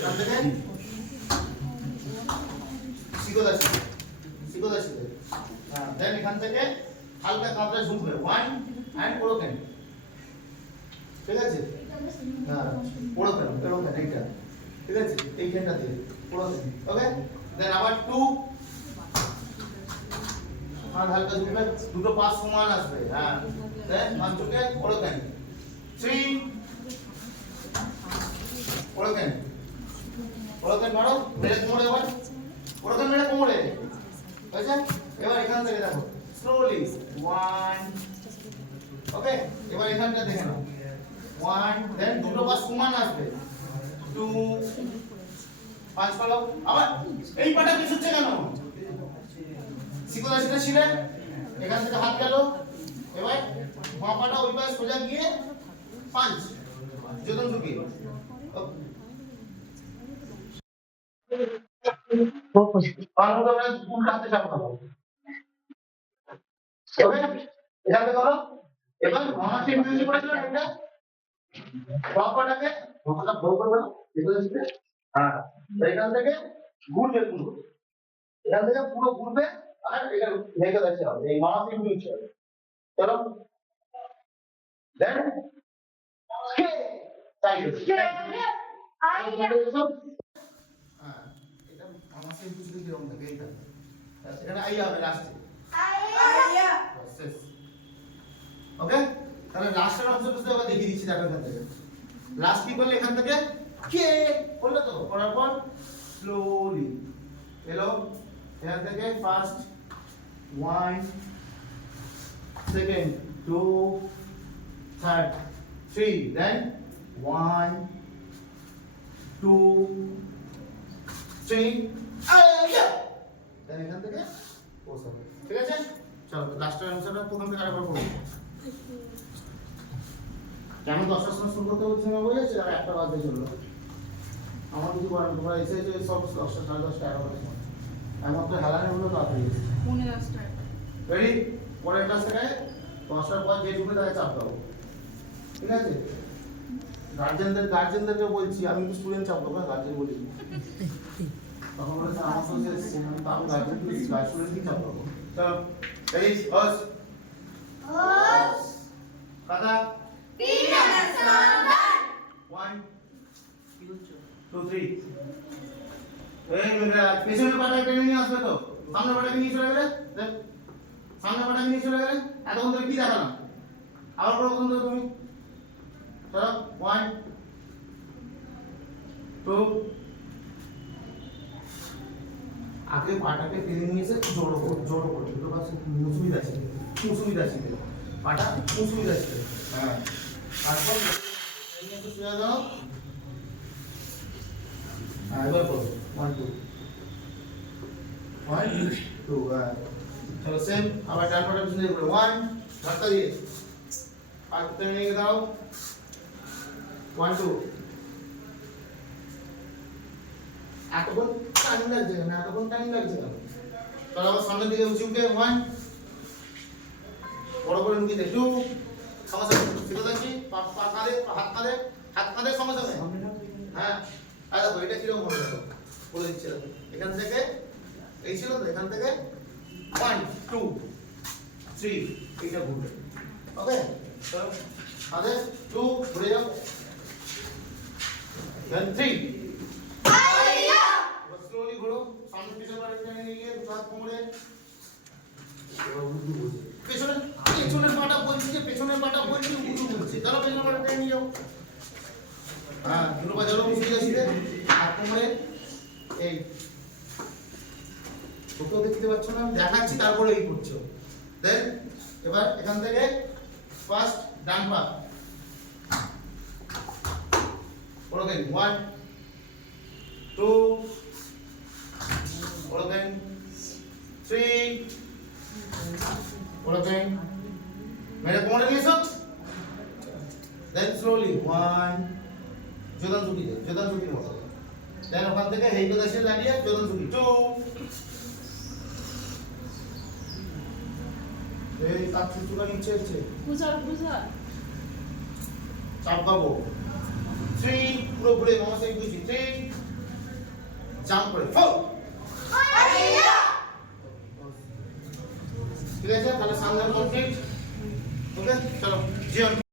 এখান থেকে সিকোদাসি সিকোদাসি হ্যাঁ দেন এখান থেকে হালকা কাঁধটা ঝুঁকবে 1 এন্ড ওরোকেন ঠিক আছে হ্যাঁ ওরোকেন এইটা ঠিক আছে এইখানটা দিয়ে ওরোকেন ওকে দেন আবার 2 হাত হালকা ঝুঁকবে দুটো পাশ সমান আসবে হ্যাঁ দেন মাঝখানে ওরোকেন 3 ওরোকেন মারো মেরে কোমরে এবার ওরকম মেরে কোমরে বুঝছেন এবার এখান থেকে দেখো স্লোলি 1 ওকে এবার এখানটা দেখে নাও 1 দেন দুটো পাশ সমান আসবে 2 5 ফলো আবার এই পাটা পিছ হচ্ছে কেন সিকোদাসিটা ছিল এখান থেকে হাত গেল এবার বাঁ পাটা ওই পাশে সোজা গিয়ে 5 যতন ঢুকি এবার মহাশয় ইংরেজি পড়েছিল এটা বাপাটাকে ভাষাটা বড় করবে না হ্যাঁ এখান থেকে ঘুরবে পুরো এখান থেকে পুরো ঘুরবে আর এটা লেগে যাচ্ছে হবে এই মহাশয় ইংরেজি হবে চলো দেন কে তাই আই হ্যাঁ এটা মহাশয় ইংরেজি কি রকম থাকে এইটা এখানে আই হবে লাস্টে আইয়া শেষ ওকে তাহলে লাস্টের অংশ বুঝতে হবে দেখিয়ে দিচ্ছি দেখো এখান থেকে লাস্ট কি করলে এখান থেকে কে বললো তো করার পর স্লোলি এলো এখান থেকে ফার্স্ট 1 সেকেন্ড 2 থার্ড 3 দেন 1 2 3 আয়া দেন এখান থেকে পোস্ট হবে ঠিক আছে চলো লাস্টের অংশটা প্রথম থেকে আরেকবার করব যেমন 10টার সময় শুরু করতে বলছি না বুঝেছি আর একটা বাজে চললো আমার কিছু বলেন তোমরা এসে সব 10টা 10:30 11টার সময় এমন তো হেলানি হলো তাড়াতাড়ি পৌনে 10টা রেডি পরের ক্লাস থেকে 10টার পর যে ঢুকে তাকে চাপ দাও ঠিক আছে গার্জেনদেরকে বলছি আমি তো স্টুডেন্ট চাপ দেবো না গার্জেন বলি তখন বলে স্যার আমার সঙ্গে আমি গার্জেন স্টুডেন্টই চাপ দেবো চলো রেডি বস খাতা 1 2 3 এই মেয়েরা পেছনের পাটা টেনে নিয়ে আসবে তো সামনের পাটা নিয়ে চলে গেলে দেখ সামনের পাটা নিয়ে চলে গেলে এতক্ষণ ধরে কি দেখালাম আবার বলো বন্ধু তুমি চলো 1 2 আগে পাটাকে টেনে নিয়ে এসে জড়ো করো দুটো পাশে মুসুমিদা ছিল পাটা মুসুমিদা ছিল হ্যাঁ তারপর নিয়ে এসে শুয়ে দাও এবার করো 1 2 চলো সেম আবার ডান পাটা পিছনে দিয়ে 1 ধাক্কা দিয়ে আর টেনে নিয়ে দাও 1 2 এতক্ষণ টাইম লাগছে না চলো আবার সামনের দিকে উঁচুকে 1 বড় করে নুকি দে 2 সমস্যা শিখে যাচ্ছি হাত কাঁধে সমস্যা নেই হ্যাঁ আর দেখো এটা কিরকম হবে বলে দিচ্ছি এখান থেকে এই ছিল তো এখান থেকে 1 2 3 এইটা ঘুরবে ওকে চলো আগে 2 ঘুরে যাও দেন 3 আইয়া স্লোলি ঘোরো সামনে পিছনে বাড়ি টেনে নিয়ে গিয়ে হাত কোমরে পেছনের পাটা বলছি উঁচু বলছি চলো পেছনের পাটা টেনে নিয়ে যাও হ্যাঁ দুটো পা জল মুছে দিয়েছিলে হাত কোমরে এই ছোট দেখতে পাচ্ছ না আমি দেখাচ্ছি তারপরে এই করছো দেন এবার এখান থেকে ফার্স্ট ডান পা বড় দেন 1 2 বড় দেন 3 বড় দেন মেরে কোমরে নিয়েছো দেন স্লোলি 1 যোদান ঝুঁকির মতো দেন ওখান থেকে হেইকো দাসে দাঁড়িয়ে যোদান ঝুঁকি 2 এই তার ছুটুকা নিচে আছে বুঝা চাপ পাবো 3 পুরো ঘুরে মামা সেই বুঝি 3 জাম্প করে ফো ঠিক আছে তাহলে সামনে কমপ্লিট ওকে চলো জিও